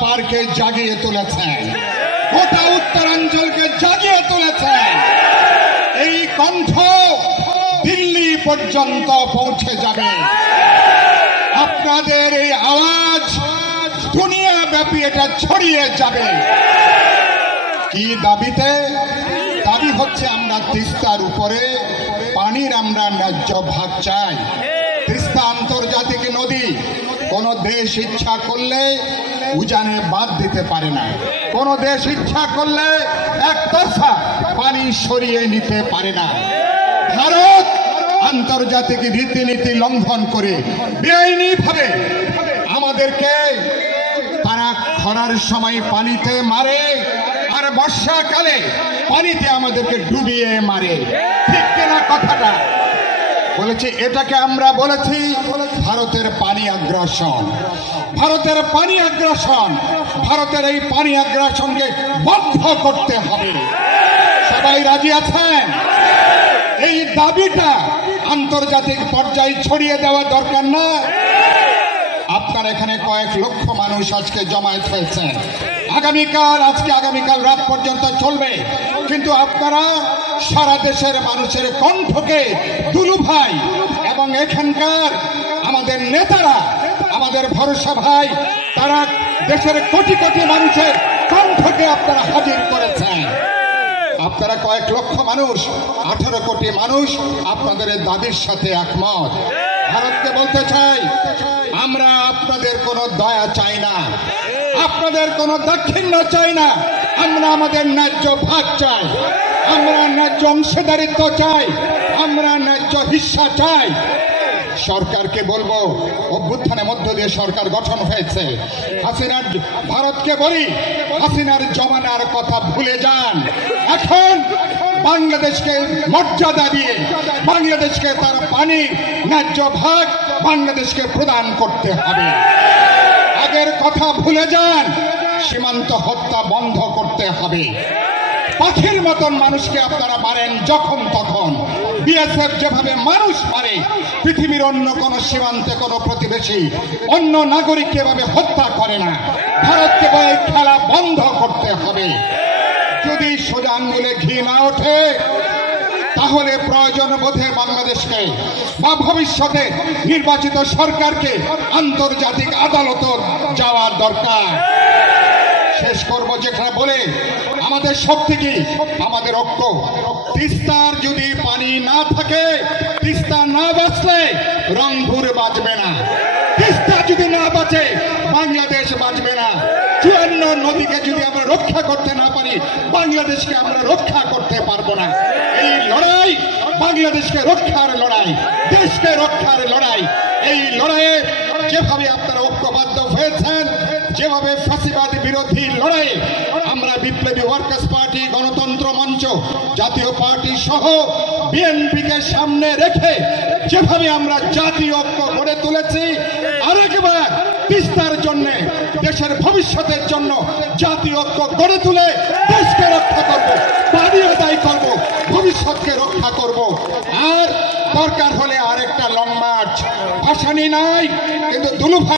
পার্কে জাগিয়ে তুলেছেন, গোটা উত্তরাঞ্চলকে জাগিয়ে তুলেছেন। এই কণ্ঠ দিল্লি পর্যন্ত পৌঁছে যাবে। আপনাদের এই আওয়াজ দুনিয়া ব্যাপী এটা ছড়িয়ে যাবে। কি দাবিতে? দাবি হচ্ছে আমরা তিস্তার উপরে পানির আমরা ন্যায্য ভাগ চাই। তিস্তা আন্তর্জাতিক নদী, কোন দেশ ইচ্ছা করলে উজানে বাদ দিতে পারে না। কোন দেশ ইচ্ছা করলে এক তরফা পানি সরিয়ে নিতে পারে না। ভারত আন্তর্জাতিক রীতিনীতি লঙ্ঘন করে বেআইনিভাবে আমাদেরকে তারা খরার সময় পানিতে মারে, আর বর্ষাকালে পানিতে আমাদেরকে ডুবিয়ে মারে। ঠিক কিনা কথাটা? বলেছি, এটাকে আমরা বলেছি ভারতের পানি আগ্রাসন। ভারতের পানি আগ্রাসন, ভারতের এই পানি আগ্রাসনকে বন্ধ করতে হবে। সবাই রাজি আছেন? এই দাবিটা আন্তর্জাতিক পর্যায়ে ছড়িয়ে দেওয়া দরকার না? আপনার এখানে কয়েক লক্ষ মানুষ আজকে জমায়েত হয়েছে। আগামীকাল রাত পর্যন্ত চলবে, কিন্তু আপনারা সারা দেশের মানুষের কণ্ঠকে দুলুভাই এবং এখানকার আমাদের নেতারা, আমাদের ভরসা ভাই, তারা দেশের কোটি কোটি মানুষের কণ্ঠকে আপনারা হাজির করেছেন। আপনারা কয়েক লক্ষ মানুষ, 18 কোটি মানুষ আপনাদের দাবির সাথে একমত। ভারতকে বলতে চাই, আমরা আপনাদের কোনো দয়া চাই না, আপনাদের কোনো দাক্ষিণ্য চাই না। আমরা আমাদের ন্যায্য ভাগ চাই, আমরা ন্যায্য অংশীদারিত্ব চাই, আমরা ন্যায্য হিস্সা চাই। সরকারকে বলবো, অভ্যুত্থানের মধ্য দিয়ে সরকার গঠন হয়েছে। ভারতকে বলি, হাসিনার জমানার কথা ভুলে যান। এখন বাংলাদেশকে মর্যাদা দিয়ে বাংলাদেশকে তার পানি ন্যায্য ভাগ বাংলাদেশকে প্রদান করতে হবে। আগের কথা ভুলে যান। সীমান্ত হত্যা বন্ধ করতে হবে। পাখির মতন মানুষকে আপনারা মারেন যখন তখন। বিএসএফ যেভাবে মানুষ মারে, পৃথিবীর অন্য কোন সীমান্তে কোন প্রতিবেশী অন্য নাগরিককে এভাবে হত্যা করে না। ভারতকে বলে খেলা বন্ধ করতে হবে। যদি সোজা আঙ্গুলে ঘি না ওঠে, তাহলে প্রয়োজন বোধে বাংলাদেশকে বা ভবিষ্যতে নির্বাচিত সরকারকে আন্তর্জাতিক আদালতে যাওয়ার দরকার। শেষ করব যেখানে বলে, আমাদের শক্তি কি? আমাদের ঐক্য। তিস্তার যদি পানি না থাকে, তিস্তা না বাঁচলে রংপুর বাঁচবে না। তিস্তা যদি না বাঁচে, বাংলাদেশ বাঁচবে না। 54 নদীকে যদি আমরা রক্ষা করতে না পারি, বাংলাদেশকে আমরা রক্ষা করতে পারবো না। এই লড়াই বাংলাদেশকে রক্ষার লড়াই, দেশকে রক্ষার লড়াই। এই লড়াইয়ে যেভাবে আপনারা ঐক্যবদ্ধ হয়েছেন, যেভাবে ফ্যাসিবাদ বিরোধী লড়াই আমরা বিপ্লবী ওয়ার্কার্স পার্টি, গণতন্ত্র মঞ্চ, জাতীয় পার্টি সহ বিএনপিকে সামনে রেখে যেভাবে আমরা জাতীয় ঐক্য গড়ে তুলেছি, আরেকবার তিস্তার জন্য, দেশের ভবিষ্যতের জন্য জাতীয় ঐক্য গড়ে তুলে দেশকে রক্ষা করব, দাবি আদায় করব, ভবিষ্যৎকে রক্ষা করব। আর দরকার হলে আরেকটা লং মার্চ। ভাসানি নাই, কিন্তু দুলুভাই